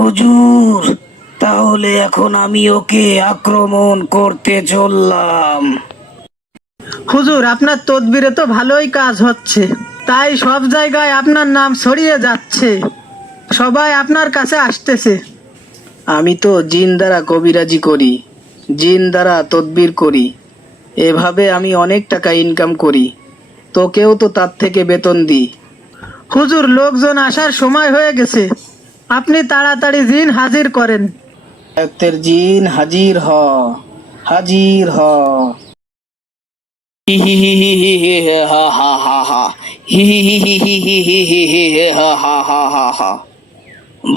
হুজুর, তাহলে এখন আমি ওকে আক্রমণ করতে চললাম। হুজুর, আপনার তদবিরে তো ভালোই কাজ হচ্ছে, তাই সব জায়গায় আপনার নাম ছড়িয়ে যাচ্ছে, সবাই আপনার কাছে আসতেছে। আমি তো জিন দ্বারা কবিরাজি করি, জিন দ্বারা তদবির করি, এভাবে আমি অনেক টাকা ইনকাম করি। তোকেও তো তার থেকে বেতন দিই। হুজুর, লোকজন আসার সময় হয়ে গেছে, আপনি তাড়াতাড়ি জিন হাজির করেন। আয়ত্তের জিন হাজির হ, হাজির হ। হি হি হি হি হি হি হে হা হা হা হা, হি হি হি হি হি হি হি হি হি হে হা হা হা হা হা।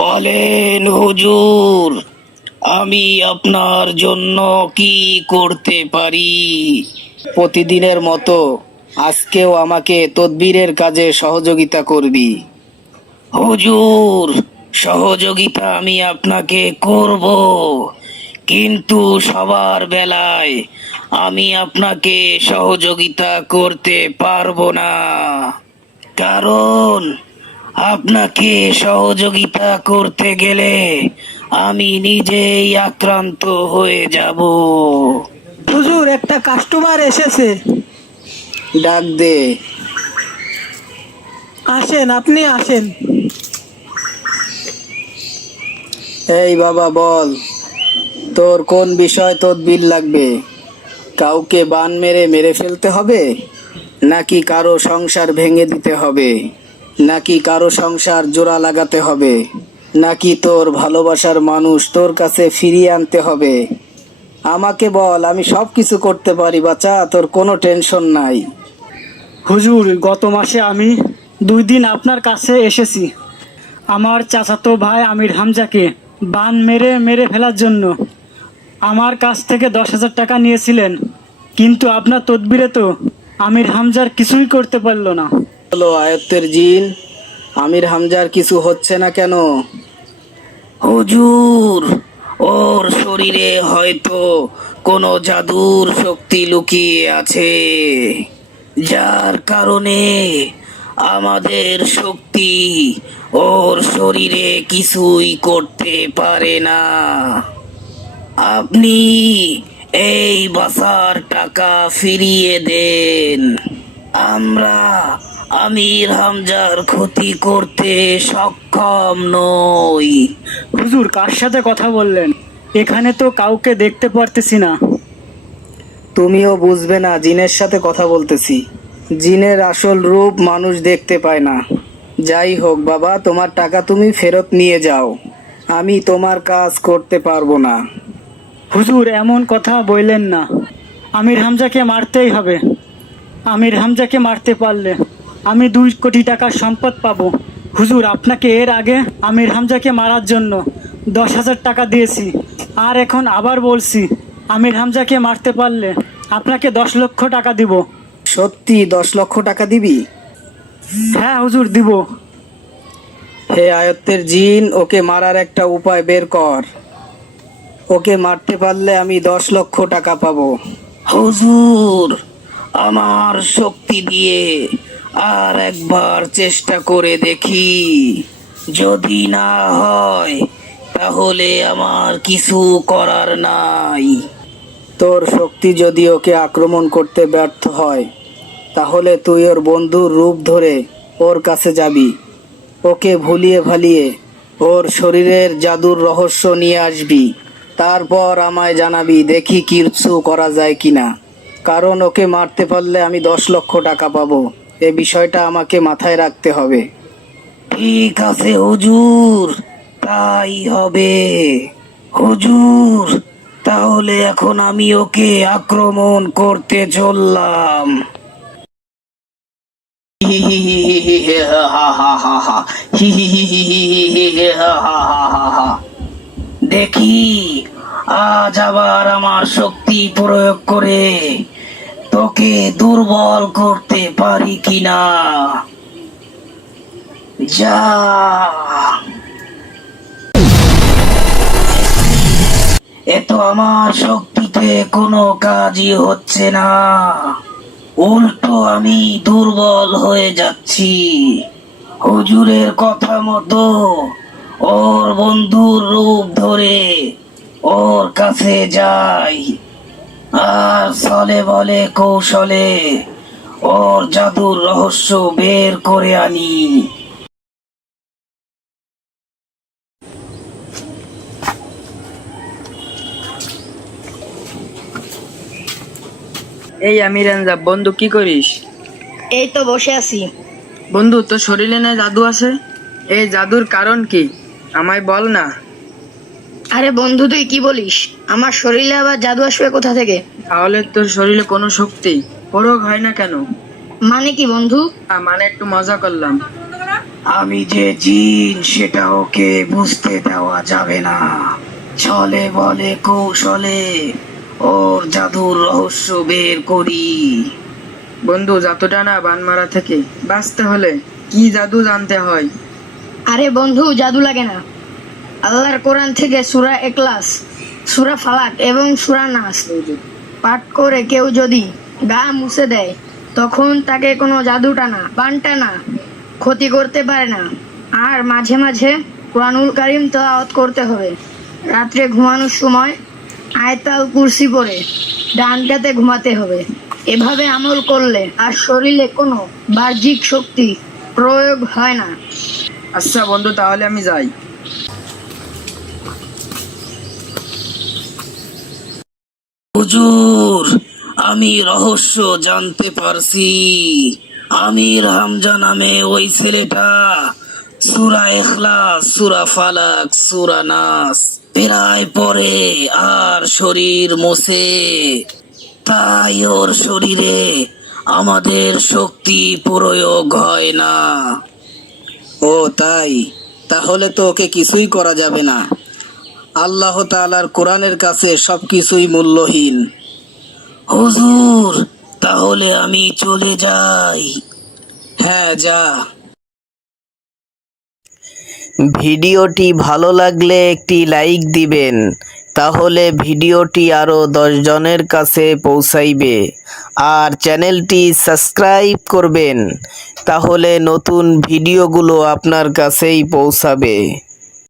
বলেন হুজুর, আমি আপনার জন্য কি করতে পারি? প্রতিদিনের মতো আজকেও আমাকে তদবিরের কাজে সহযোগিতা করবি। হুজুর, সহযোগিতা আমি আপনাকে করব, কিন্তু সবার বেলায় আমি আপনাকে সহযোগিতা করতে পারবো না। কারণ আপনাকে সহযোগিতা করতে গেলে আমি নিজেই আক্রান্ত হয়ে যাব। হুজুর, একটা কাস্টমার এসেছে। ডাক দে। আসেন, আপনি আসেন। এই বাবা, বল, তোর কোন বিষয় তদবির লাগবে? কাউকে বান মেরে মেরে ফেলতে হবে, নাকি কারো সংসার ভেঙে দিতে হবে, নাকি কারো সংসার জোড়া লাগাতে হবে, নাকি তোর ভালোবাসার মানুষ তোর কাছে ফিরিয়ে আনতে হবে? আমাকে বল, আমি সব কিছু করতে পারি বাচ্চা, তোর কোনো টেনশন নাই। হুজুর, গত মাসে আমি 2 দিন আপনার কাছে এসেছি আমার চাচাতো ভাই আমির হামজাকে বান মেরে মেরে ফেলার জন্য। আমার কাছ থেকে 10,000 টাকা নিয়েছিলেন, কিন্তু আপনার তদবিরে তো আমির হামজার কিছুই করতে পারলো না। হলো আয়ত্তের জিন, আমির হামজার কিছু হচ্ছে না কেন? হুজুর, ওর শরীরে হয়তো কোনো জাদুর শক্তি লুকিয়ে আছে, যার কারণে আমাদের শক্তি ওর শরীরে কিছুই করতে পারে না। আপনি এই বাসার টাকা ফিরিয়ে দেন। আমরা আমির হামজার ক্ষতি করতে সক্ষম নই। হুজুর, কার সাথে কথা বললেন? এখানে তো কাউকে দেখতে পারতেছি না। তুমিও বুঝবে না, জিনের সাথে কথা বলতেছি। জিনের আসল রূপ মানুষ দেখতে পায় না। যাই হোক বাবা, তোমার টাকা তুমি ফেরত নিয়ে যাও, আমি তোমার কাজ করতে পারবো না। হুজুর, এমন কথা বললেন না। আমির হামজাকে মারতেই হবে। আমির হামজাকে মারতে পারলে আমি 2 কোটি টাকার সম্পদ পাবো। হুজুর, আপনাকে এর আগে আমির হামজাকে মারার জন্য 10,000 টাকা দিয়েছি, আর এখন আবার বলছি, আমির হামজাকে মারতে পারলে আপনাকে 10 লক্ষ টাকা দিব। সত্যি 10 লক্ষ টাকা দিবি? হ্যাঁ হুজুর, দিব। হে আয়ত্তের জিন, ওকে মারার একটা উপায় বের কর। ওকে মারতে পারলে আমি 10 লক্ষ টাকা পাবো। হুজুর, আমার শক্তি দিয়ে আর একবার চেষ্টা করে দেখি, যদি না হয় তাহলে আমার কিছু করার নাই। তোর শক্তি যদি ওকে আক্রমণ করতে ব্যর্থ হয়, তাহলে তুই ওর বন্ধুর রূপ ধরে ওর কাছে যাবি, ওকে ভুলিয়ে ভালিয়ে ওর শরীরের জাদুর রহস্য নিয়ে আসবি। তারপর আমায় জানাবি, দেখি কিছু করা যায় কিনা। কারণ ওকে মারতে পারলে আমি 10 লক্ষ টাকা পাবো, এ বিষয়টা আমাকে মাথায় রাখতে হবে। ঠিক আছে হুজুর, তাই হবে। হুজুর, তাহলে এখন আমি ওকে আক্রমণ করতে চললাম। হি হি হি হি হি হে হা হা হা হা, হি হি হি হি হি হি হি হে হা হা হা হা হা। দেখি আজ আবার আমার শক্তি প্রয়োগ করে তোকে দুর্বল করতে পারি কিনা। যা। এ তো আমার শক্তিতে কোনো কাজই হচ্ছে না, উল্টো আমি দুর্বল হয়ে যাচ্ছি। হুজুরের কথা মতো ওর বন্ধুর রূপ ধরে ওর কাছে যাই, আর ছলে বলে কৌশলে ওর জাদুর রহস্য বের করে আনি। এই আমি রেঞ্জাব, বন্ধু কি করিস? এই তো বসে আছি। বন্ধু, তোর শরীরে না জাদু আছে? এই জাদুর কারণ কি আমায় বল না। আরে বন্ধু তুই কি বলিস? আমার শরীরে আবার জাদু আসবে কোথা থেকে? তাহলে তোর শরীরে কোনো শক্তি প্রয়োগ হয় না কেন? মানে কি বন্ধু? মানে একটু মজা করলাম। আমি যে জিন সেটা ওকে বুঝতে দেওয়া যাবে না। ছলে বলে কৌশলে ওর জাদুর রহস্য বের করি। বন্ধু, জাদুটা না বানমারা থেকে বাঁচতে হলে কি জাদু জানতে হয়? আরে বন্ধু জাদু লাগে না। আল্লাহর কোরআন থেকে সূরা ইখলাস, সূরা ফালাক এবং সূরা নাস পাঠ করে কেউ যদি গা মুছে দেয়, তখন তাকে কোনো জাদু টানা বানটানা ক্ষতি করতে পারে না। আর মাঝে মাঝে কোরআনুল কারীম তেলাওয়াত করতে হবে। রাত্রে ঘুমানোর সময় আয়াতুল কুরসি পড়ে ডান কাতে ঘুমাতে হবে। এভাবে আমল করলে আর শরীরে কোনো বাহ্যিক শক্তি প্রয়োগ হয় না। আচ্ছা বন্ধু, তাহলে আমি যাই। হুজুর, আমি রহস্য জানতে পারছি। আমির হামজা নামে ওই ছেলেটা সূরা ইখলাস, সূরা ফালাক, সূরা নাস প্রায় পড়ে আর শরীর মোছে, তাই ওর শরীরে আমাদের শক্তি প্রয়োগ হয় না। ও তাই? তাহলে তো ওকে কিছুই করা যাবে না। আল্লাহ তাআলার কোরআনের কাছে সবকিছুই মূল্যহীন। হুজুর, তাহলে আমি চলে যাই। হ্যাঁ, যা। ভিডিওটি ভালো লাগলে একটি লাইক দিবেন, তাহলে ভিডিওটি আরও 10 জনের কাছে পৌঁছাইবে। আর চ্যানেলটি সাবস্ক্রাইব করবেন, তাহলে নতুন ভিডিওগুলো আপনার কাছেই পৌঁছাবে।